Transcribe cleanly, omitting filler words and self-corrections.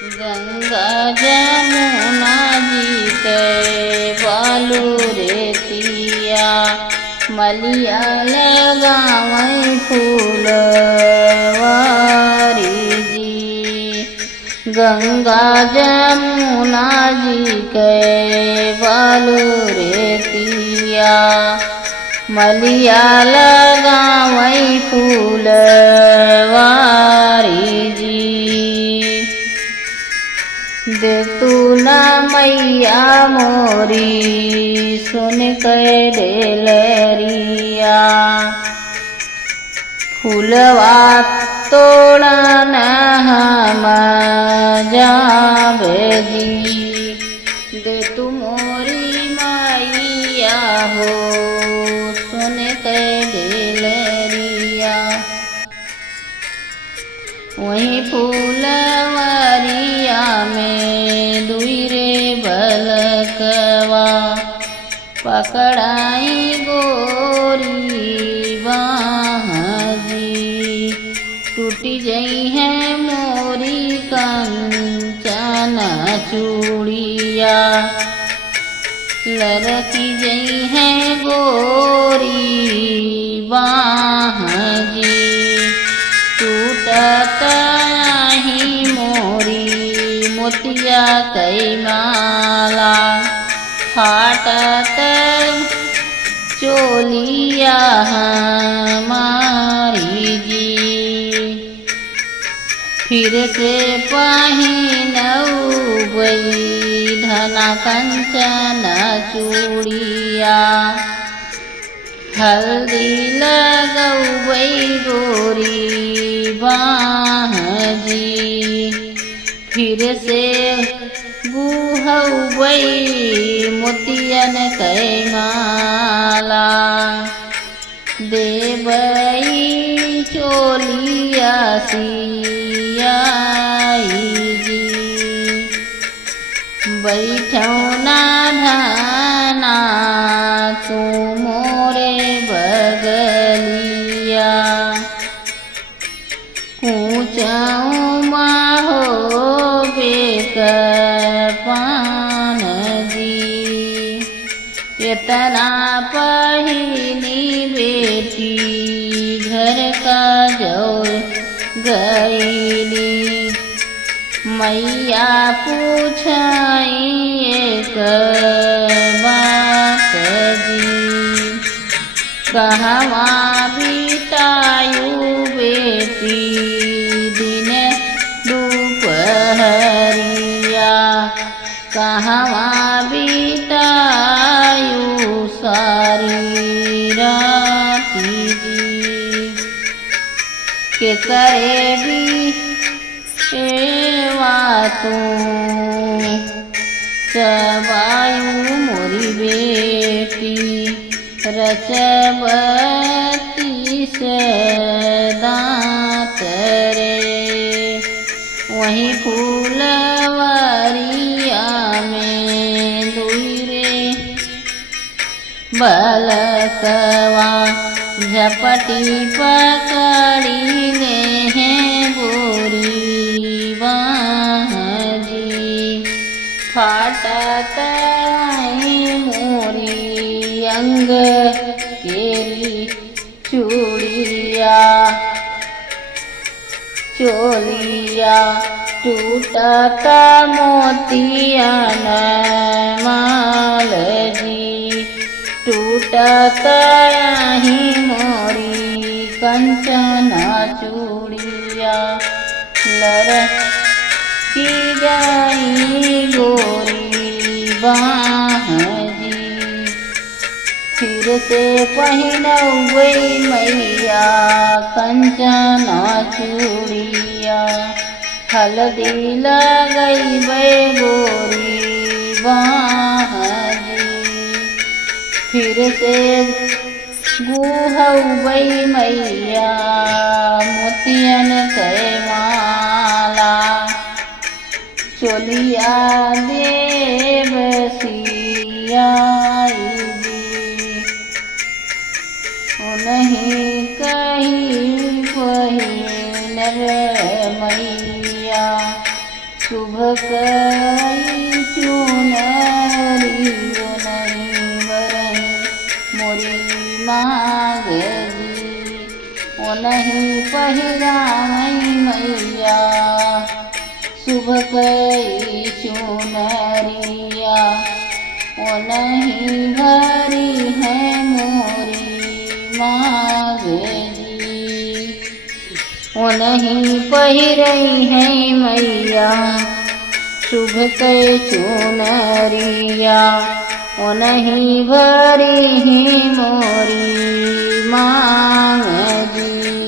गंगा जमुना जी के बालू रेतिया मलिया लगावै फूलवारी जी। गंगा जमुना जी के बालू रेतिया मलिया लगावै फूलवारी जी। दे तू न मैया मोरी सुन के डेलरिया फूलवा तोड़न हम जाबे जी। दे तू मोरी मैया हो सुन के डेलरिया वहीं फूलवरिया में दुई रे बलकवा पकड़ाई गोरी बाँह जी। टूटी जई है मोरी कंचन चूड़िया लड़की जई है गोरी बाँह जी। टूटत ही मोरी मोतिया कई माला फाटत चोलिया हमारी जी। फिर से पहिनौबै धना कंचन चूड़िया हल्दी लगौबै गोरी बाँह जी। फिर से गुहौबै मोतियन कै माला देबै चोलिया सियाई जी। बैठौना धना तू मोरे बगलिया ऊँचाऊ माहो बेकपान जी। इतना पहिनी बेटी घर का जो गईली मैया पूछाई एक बात जी। कहवा बितायु बेटी दिन दुपहरिया कहवा बितायु सारी राती जी। के करे भी सेवा तू चबायु मोरी बेटी रचबती दाँत रे। वहीं फूलवरिया में दुई रे बलकवा झपटी पकड़ी ले हैं गोरी बाँह जी। फाटत मोरी अंग केरी चूड़िया चोलिया टूटत मोतियन माल जी। टूटत ही मोरी कंचन चूड़िया लड़की गई गोरी बाँह जी। फिर से पहिनौबै मैया कंचन चूड़िया हल्दी लगैबै गोरी बाँह जी। फिर से गुहौबै मैया मोतियन कै माला चोलिया देव सियाई जी। नहीं कहीं पहिनर मैया शुभ कई चुनरी वो नहीं बरही मोरी माग जी ओ नहीं पहिरावई मैया शुभ कई चुनरिया ओ नहीं भरी है मोरी माग जी ओ नहीं पहिरई है मैया शुभ कई चुनरिया ओ नहीं भरी है मोरी माग जी।